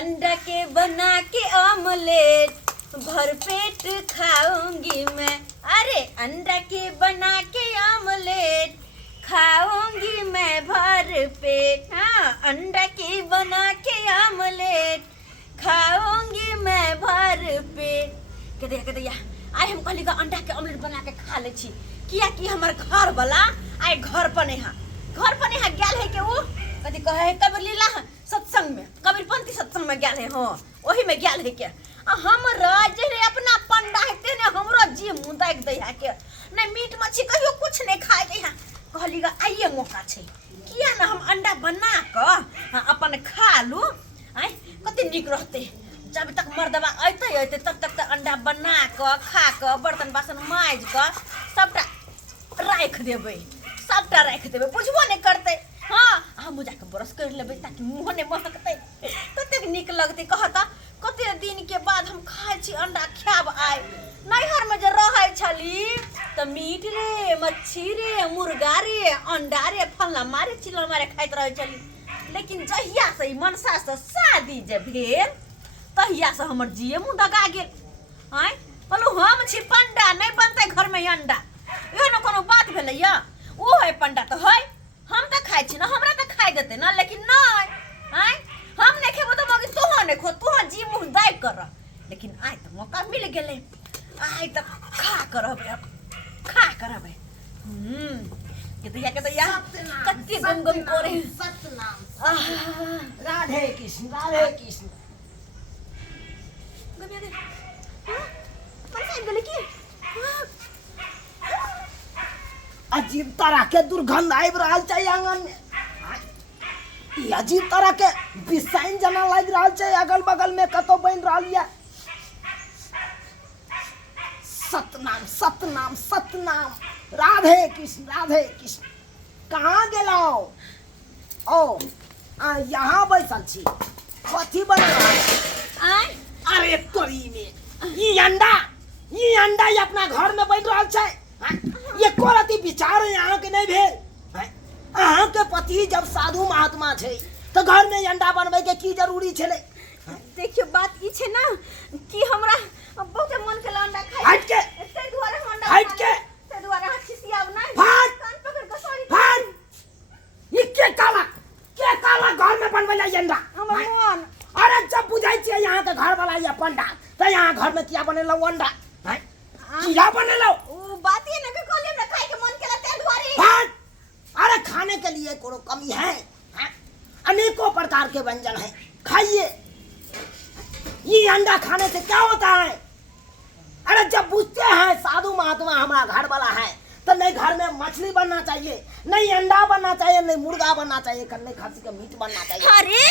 अंडा के बना के ऑमलेट भर पेट खाऊंगी मैं। अरे अंडा के बना के ऑमलेट खाऊंगी मैं भर पेट। हाँ, अंडा के बना के ऑमलेट खाऊंगी मैं भर पेट। के दिया आइ हम कहली अंडा के ऑमलेट बना के खा ले छी, किया कि हमर घर वाला आइ घर पर नहीं गेल है के वो कथी कहे है कबीर लीला सत्संग में, कबीरपंथी सत्संग में गेल है। हाँ वही में गेल है के हम राज रे अपना पंडा है तेने हमरो जी मुंह देख दे है के नहीं मीट मछली कहियो कुछ नहीं खाए के है। कहली आइए मौका छै किया ना हम अंडा बना के अपन खा लू। आइ कते निक रहते जब तक मर्दबा अते तब तक अंडा बना के खा के बर्तन बासन माज के सबटा राख देबै, सबटा राख देबै, बुझबो नहीं करते। हाँ हम जाके ब्रश कर लेबै ताकि मुँह नहीं महकते, कतेक निक लगते। कहता कते दिन के बाद हम खाए छी अंडा खाब। आइ नैहर में जे रहै छली तो मीट रे मच्छी रे मुर्गा रे अंडा रे फल्ला मारे चिल्ला मारे खाइत रहे छली। लेकिन जहिया से मनसा से शादी जे भेल तहिया से हमर जिए मुँह दगा गेल। आइ बोलू हम छी पंडा नहीं बनते घर में अंडा, यो न कोनो बात भेलैया। ओ है पंडा तो है, हम तो खाई छी ना, हमरा तो खाई देते ना, लेकिन नहीं आइ हम नहीं खेबो तो मगर तोह नहीं खो, तोह जी मुँह दाइ कर। लेकिन आइ तो मौका मिल गेले, आइ तो खा करबे खा करबे। के दैया कत्ते गम करे। सतनाम राधे कृष्ण राधे कृष्ण। गमिया दे हां पैसा गेले की अजीब तरह के दुर्गंध आबि रहल छै आंगन में। ई अजीब तरह के बिसाइन जना लग रहल छै, अगल बगल में कतो बन रहल ये। सतनाम सतनाम सतनाम राधे कृष्ण राधे कृष्ण। कहाँ गेलो? ओ यहाँ बैसल छी, कथी बन रहल छै? आइ अरे तोरी में ई अंडा ये अपना घर में बैठ रहल छै। ये कोरती विचार यहाँ के नहीं भेल। अहाँ के पति जब साधु महात्मा छै तो घर में अंडा बनबे के की जरूरी छले? देखियो बात ई छै ना कि हमरा बहुत मन के अंडा खाइ हट के ते दुआरे हम अंडा हट के ते दुआरे हाथ खिसियाब नहीं भाग कान पकड़ के सॉरी भाग। ये के काला घर में बनबे ला अंडा? हमर मन अरे जब बुझाई छै यहाँ के घर वाला ये पंडा तो यहाँ घर में किया बनेलो अंडा? किया बनेलो? ओ बात ये ना कि कहलिए ना खाए के मन केला ते दुआरे भाग। अरे खाने के लिए कोनो कमी है? अनेकों प्रकार के व्यंजन है, खाइए। ये अंडा खाने से क्या होता है? अरे जब बुझते हैं साधु महात्मा हमारा घर वाला है तो नहीं घर में मछली बनना चाहिए, नहीं अंडा बनना चाहिए, नहीं मुर्गा बनना चाहिए, नहीं खस्सी का मीट बनना चाहिए। अरे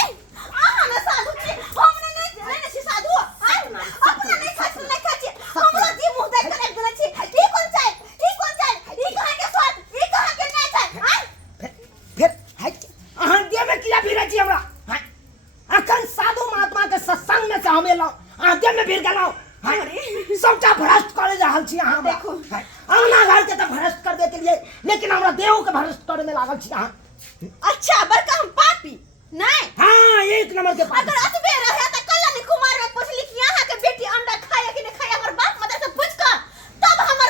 हम साधु छी, हमने नहीं छी साधु अपना नहीं खासी नहीं खाची हमरा जी मुंह देख कर गेल छी। ई कौन चाय ई कहां के स्वाद ई कहां के नहीं चाय? फिर हट अहां दे में किया फिर छी हमरा? अखन साधु महात्मा के सत्संग में से हमें लो आदे में फिर गलाओ। अरे सबटा भ्रष्ट करे रहल छी अहां। देखो अंगना घर के तो भ्रष्ट करबे के लिए, लेकिन हमरा देह के भ्रष्ट करे में लागल छी अहां। अच्छा बड़का हम पापी नहीं? हां एक नंबर के पापी। अगर अतबे रहे त कल्याणी कुमार में पूछली कि यहाँ के बेटी अंडा खाए कि नहीं खाए, हमर बाप मदर से पूछ कर तब हमरा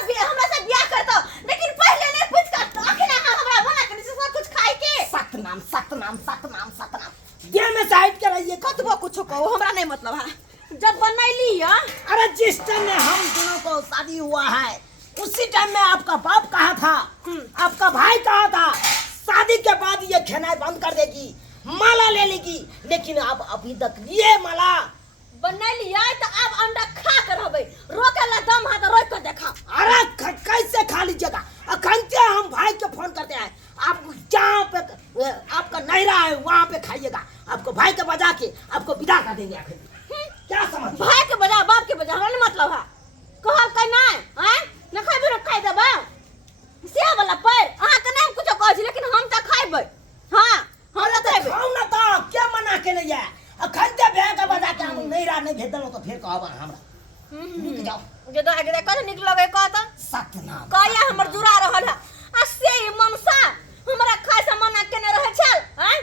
से ब्याह करतो, लेकिन पहले नहीं पूछ कर तो अखने हमरा मना कर से सब कुछ खाए के। सतनाम सतनाम सतनाम सतनाम। देह में साइड के रहिए, कतबो कुछ कहो हमरा नहीं मतलब है। जब बनैली है अरे जिस टाइम में हम दोनों को शादी हुआ है उसी टाइम में आपका बाप कहा था, आपका भाई कहा था शादी के बाद ये खाना बंद कर देगी, माला ले लेगी, लेकिन अब अभी तक ये माला बनैली है तो अब अंडा खा कर रहबे, रोकेला दम हाथ रोक कर देखा। अरे कैसे खा लीजिएगा? अखनते हम भाई को फोन करते हैं, आप जहाँ पे आपका नैरा है वहाँ पे खाइएगा, आपको भाई के बजा के आपको विदा कर देंगे। आखिर क्या समझ? भाई के बजा बाप के बजा हमरा नहीं मतलब है। कहल कह नहीं हैं न खाइबे न खाइ देबे से वाला पर अहाँ के नाम कुछ कहै छी, लेकिन हम त खाइबे। हां हम त खाइबे। खाऊ ना तो क्या मना के नहीं है? अखनते भाई के बजा के हम नैरा नहीं भेज देलो तो फिर कहब हमरा निक जाओ। जे दागे दे कत निक लगे कहत सतनाम कहिया हमर जुड़ा रहल है आ से मनसा हमरा खाइ से मना केने रहे छल हैं।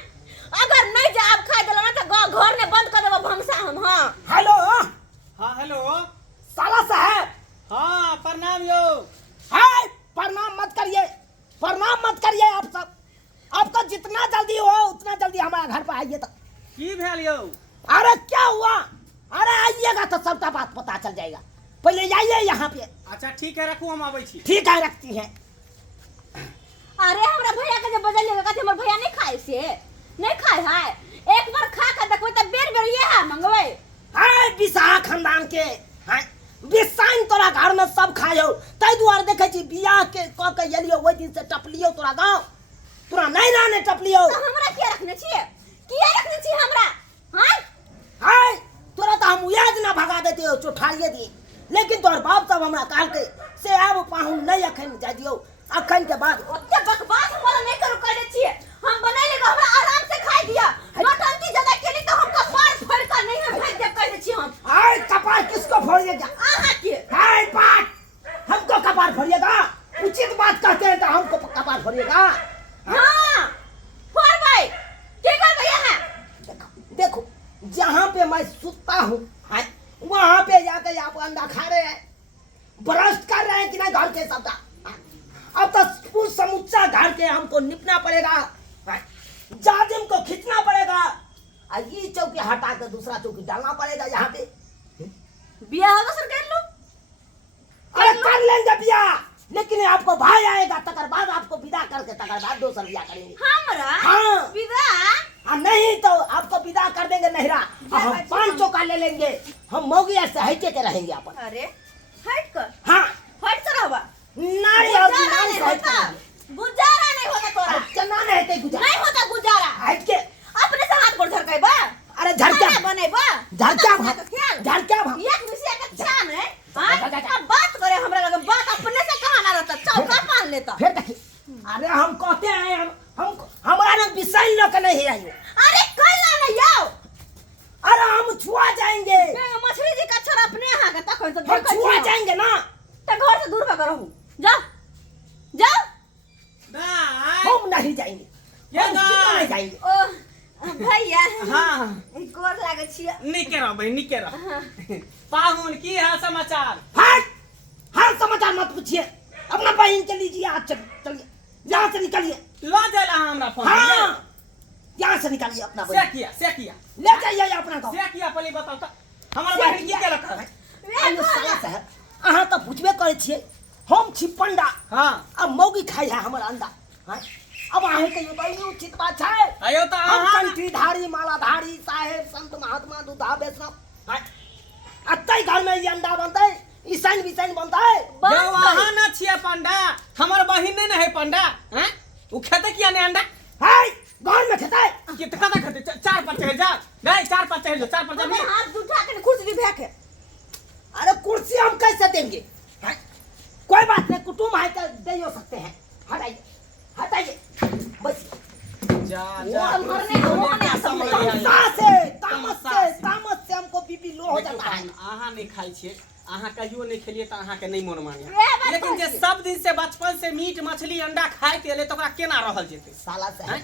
अगर नहीं जाब खाइ देला न त घर ने बंद कर देब भंसा प्रणाम यो। हाय प्रणाम मत करिए आप सब। आपको जितना जल्दी हो उतना जल्दी हमारे घर पर आइए। तो की भेल यो? अरे क्या हुआ? अरे आइएगा तो सबका बात पता चल जाएगा। पहले आइए यहाँ पे। अच्छा ठीक है, रखू, हम आबै छी। ठीक है, रखती हैं। अरे हमरा भैया के जब बदल लेगा कहते हमर भैया नहीं खाए से नहीं खाए है। एक बार खा के देखो त बेर बेर ये है मंगवे। हाय बिसाहा खानदान के हाय बिसाइन तोरा घर में सब खायो। तै दुआर देखे छी बियाह के क के एलियो ओइ दिन से टपलियो तोरा गांव। तोरा नहीं रहने टपलियो। तो हमरा के रखने छिए? किया रखने छी हमरा? हाय हाय तोरा तो हम याद ना भगा देते हो चोठारिए दी। लेकिन तोर बाप सब हमरा कहल के से आब पाहुन नहीं अखन जा दियो। अखन के बाद ओते बकवास हमरा नहीं करू करे छिए। हम बनाई लेगा हमरा आराम से खाई दिया। नौटंकी ज्यादा केली तो हम कपार फोड़ कर नहीं है भेज दे कह छी हम। हाय कपार किसको फोड़िएगा? आहा के हाय बात हमको कपार फोड़िएगा? उचित बात कहते हैं तो हमको कपार फोड़िएगा? हां फोड़ भाई के कर भैया है। देखो जहाँ पे मैं सुता हूँ वहाँ पे जाके आप अंडा खा रहे हैं, ब्रश कर रहे हैं कि नहीं घर के सबका। अब तो उस समुच्चा घर के हमको निपना पड़ेगा, जाजिम को खींचना पड़ेगा, और ये चौकी हटा कर दूसरा चौकी डालना पड़ेगा यहाँ पे। बियाह सर कर लो। अरे कर लेंगे बियाह, लेकिन आपको भाई आएगा तकर बाद आपको विदा करके तकर बाद दोसर बियाह करेंगे। हमरा हाँ विदा नहीं तो आपको विदा कर देंगे नहरा। हम 5 चौका ले लेंगे। हम मौगिया से हटे के रहेंगे अपन। अरे हट कर। हाँ हट कर हवा नारी और नारी से हट कर। गुजारा नहीं होता तोरा। चना नहीं हटे गुजारा। नहीं होता गुजारा। हट के अपने से हाथ गोड़ झरकाई बा। अरे झरका बने बा। झरका भाग एक विषय का छान है। हां अब बात करे हमरा लगे बात अपने से कहां ना रहता चौका पान लेता। फिर देखिए अरे हम कहते हैं हम हमारा ना विषय न के नहीं आइयो। अरे कल ना नहीं आओ। अरे हम छुआ जाएंगे। मछली जी का छोरा अपने यहां का तक तो हम छुआ जाएंगे ना तो घर से दूर भाग रहूं। जाओ जाओ नहीं हम नहीं जाएंगे। ये नहीं जाएंगे। ओ भैया हां गोर लागे छिए। निके रह भाई, निके रह। पाहुन की है समाचार? हट हर समाचार मत पूछिए। अपना बहन के लीजिए, आज चलिए यहाँ से निकलिए। लो जाला हमरा फोन। हाँ यहाँ से निकालिए अपना से बहन। किया ले जाइए अपना गाँव। से किया पहले बताओ तो। हमर बहन की के रखा है? अरे साला साहब अहाँ तो पूछबे करे छिए। हम छी पंडा। हां अब मौगी खाई है हमर अंडा। हाँ अब अहाँ के बताइए उचित बात है। आयो तो हम अहाँ कंठीधारी मालाधारी साहेब संत महात्मा दूधा वैष्णव अतई घर में ये अंडा बनता है, ईसाइन विसाइन बनता है। जो वहां ना छिए पंडा, हमर बहिन नहीं है पंडा। हैं उ खेते किया ने अंडा? हाय घर में खाता है। कितना तक खेते? 4 पर चढ़ जा। नहीं 4 पर चढ़ जा, 4 पर अपने जा। हाथ उठा के कुर्सी पे फेंके। अरे कुर्सी हम कैसे देंगे? हैं? कोई बात नहीं, कुटुंब है तो दे हो सकते हैं। हटाइए हटाइए बस। जा वो मरने होने असम तामस से हमको बीपी लो हो जाता है। अहाँ नहीं खाई छे, अहाँ कहियो नहीं खेलिए तो अहाँ के नहीं मन ए, मानिया। बात लेकिन जे कहै सब दिन से बचपन से मीट मछली अंडा खाइत एले तो ओकरा केना रहल जेते? साला साहब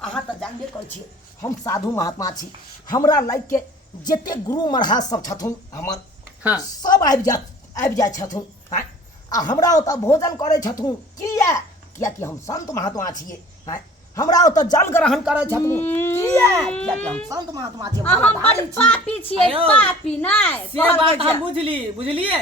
अहाँ तो जानबे करै छियै हम साधु महात्मा छी। हमरा लाइक के जते गुरु महाराज सब छथुन हमर हाँ सब आबि जाय छथुन। हाँ आ हमरा ओतऽ भोजन करे छथुन। कियाकि हम संत महात्मा छियै। हाँ हमरा ओतऽ जल ग्रहण करे छथुन। कियाकि हम संत महात्मा छियै। हम बड़ पापी छिए। आयो, पापी नहीं से बात हम बुझलिए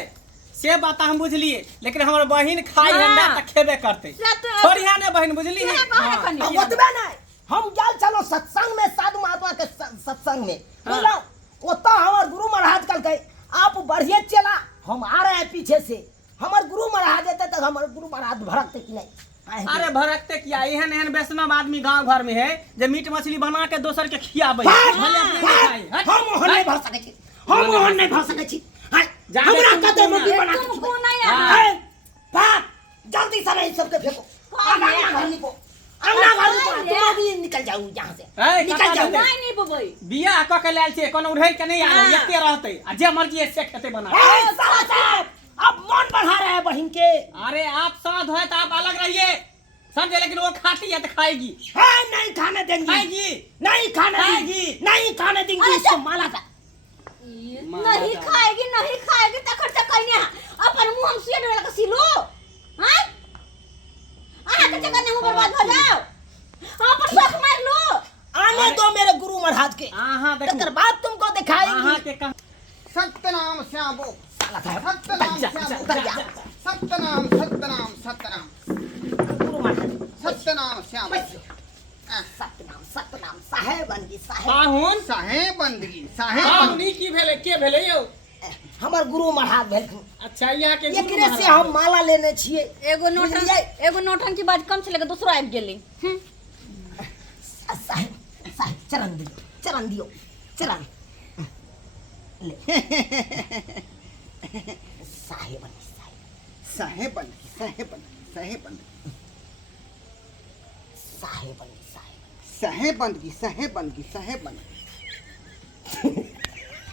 से बात हम बुझलिए। लेकिन हमर बहिन खाई हाँ। अंडा त खेबे करते। छोड़िया ने बहिन बुझली है। अब ओतबे नहीं हम गेल चलो सत्संग में, साधु महात्मा के सत्संग में। हाँ। बोलो ओतऽ हमर गुरु महाराज कहलकै आप बढ़िए चला, हम आ रहे हैं पीछे से। हमर गुरु महाराज एते तक हमर गुरु महाराज भड़कते कि नहीं? अरे भड़कते किया? एहन एहन वैष्णव आदमी गांव घर में है जे मीट मछली बना के दोसर के खियाबे। हम ओहन नहीं भऽ सकै छी। हम ओहन नहीं भऽ सकै छी। हमरा कते रोटी बना के तुमको नहीं हाँ। आता। बाप जल्दी से नहीं सबके फेंको। अंगना घर निको, अंगना घर निको। तुम भी निकल जाओ यहाँ से, निकल जाओ। नहीं बबई बियाह क के लायल छे, कोनो उधर के नहीं आले, एते रहते आ जे मर्जी से खेते बना। ए साला साहब अब मन बढ़ा रहे हैं बहन के। अरे आप साध है तो आप अलग रहिए, समझे? लेकिन वो खाती है तो खाएगी। नहीं खाने देंगी, खाएगी नहीं खाने देंगी, नहीं खाने देंगी। इसको माला का नहीं खाएगी तखर तक कहीं अपन मुंह हम सिया वाला का सिलो हां आहा के चक्कर में मुंह बर्बाद हो जाओ अपन शौक मार लो आने दो मेरे गुरु महाराज के आहा देखो तकर बाद तुमको आहा दिखाएंगे के कहा सत्यनाम श्यामो साला साहब, सत्यनाम जा, श्यामो जा, जा। सत्यनाम सत्यनाम सत्यनाम गुरु महाराज सत्यनाम श्यामो सतनाम सतनाम साहेब बनगी साहेब पाहुन साहे बंदगी साहे पाहुनी की भेले के भेले यौ हमर गुरु महाराज भेलखिन अच्छा यहाँ के गुरु एकरे से महाराज। हम माला लेने छिए बुझलियै? एगो नौटंकी बात कम छले के दूसरा आबि गेलै साहेब साहेब चरण दियो चरण ले साहेब बनगी साहे बंदगी साहे बंदगी साहे बंदगी साहेब बनगी साहे बंदगी साहे बंदगी साहे बंदगी